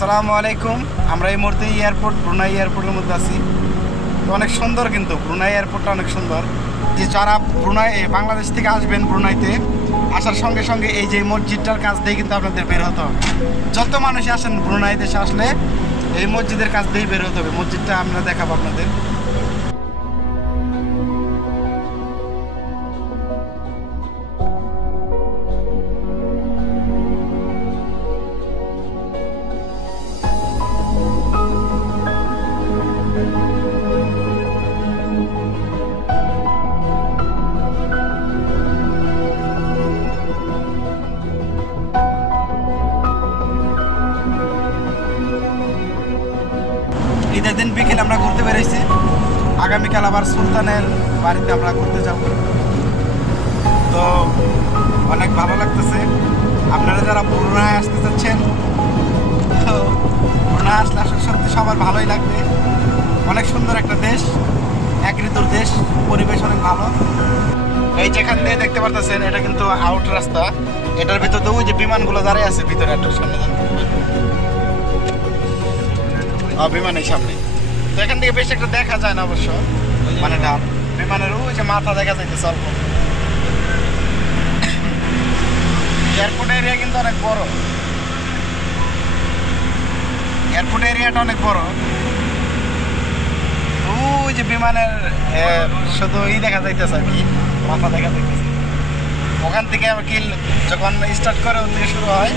আসসালামু আলাইকুম। আমরা এই মুহূর্তে এয়ারপোর্ট ব্রুনাই এয়ারপোর্টের মধ্যে আছি। তো অনেক সুন্দর, কিন্তু ব্রুনাই এয়ারপোর্টটা অনেক সুন্দর। যে যারা ব্রুনাই বাংলাদেশ থেকে আসবেন ব্রুনাইতে, আসার সঙ্গে সঙ্গে এই যে মসজিদটার কাছ দিয়ে কিন্তু আপনাদের বের হতে হবে। যত মানুষ আসেন ব্রুনাই দেশে আসলে এই মসজিদের কাছ দিয়েই বের হতে হবে। মসজিদটা আমরা দেখাবো আপনাদের। ঈদের দিন বিকেল আমরা ঘুরতে বেরিয়েছি। আগামীকাল আবার সুলতানের বাড়িতে আমরা ঘুরতে যাব। তো অনেক ভালো লাগতেছে। আপনারা যারা ব্রুনাই আসতে চাচ্ছেন, তো ব্রুনাই আসলে আসলে সত্যি সবার ভালোই লাগবে। অনেক সুন্দর একটা দেশ, এক ঋতুর দেশ, পরিবেশ অনেক ভালো। এই যেখান দিয়ে দেখতে পারতেছেন এটা কিন্তু আউট রাস্তা। এটার ভিতর তো ওই যে বিমানগুলো দাঁড়িয়ে আছে ভিতরে, একটা সামনে বিমানের সামনে। তো এখান থেকে বেশ একটা দেখা যায় না অবশ্য, মানে ডাব বিমানের ওই যে মাথা দেখা যাইতেছে অল্প। এয়ারপোর্ট এরিয়া কিন্তু অনেক বড়, এয়ারপোর্ট এরিয়াটা অনেক বড়। ওই যে বিমানের শুধু দেখা যাইতেছে আর কি, মাথা দেখা যাইতেছে। ওখান থেকে আবার কি যখন স্টার্ট করে ওর থেকে শুরু হয়,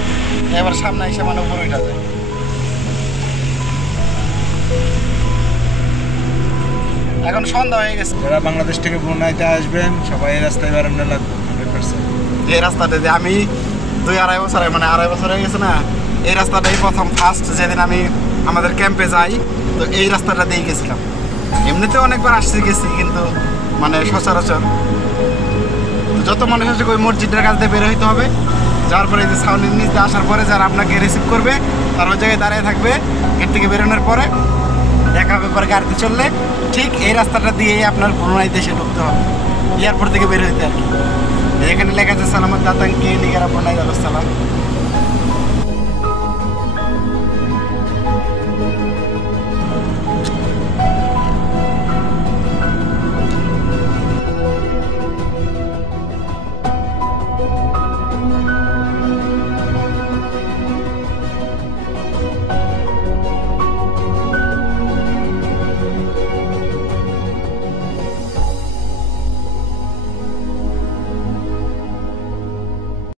এবার সামনে এসে মানে উপরে উঠা যায়। এখন সন্ধ্যা হয়ে গেছে। যারা বাংলাদেশ থেকে ব্রুনাইতে আসবেন সবাই এই রাস্তায় বেরোনো লাগবে 100%। এই রাস্তাটা যে আমি 2-2.5 বছর, মানে 2.5 বছর হয়ে গেছে না, এই রাস্তাটাই প্রথম ফার্স্ট যেদিন আমি আমাদের ক্যাম্পে যাই, তো এই রাস্তাটা দিয়ে গেছিলাম। এমনিতে অনেকবার আসছি গেছি, কিন্তু মানে সচরাচর। তো যত মানুষ আসে ওই মসজিদের কাছ দিয়ে বের হইতে হবে। যার পরে এই যে ছাউনির নিচে আসার পরে যারা আপনাকে রিসিভ করবে তার ওই জায়গায় দাঁড়িয়ে থাকবে। গেট থেকে বেরোনোর পরে দেখা হবে, পরে গাড়িতে চললে ঠিক এই রাস্তাটা দিয়েই আপনার ব্রুনাই দেশে ঢুকতে হবে, এয়ারপোর্ট থেকে বের হইতে আর কি। এখানে লেখা আছে সালামত দাতাংকে নিগারা ব্রুনাই আলাইহিস সালাম।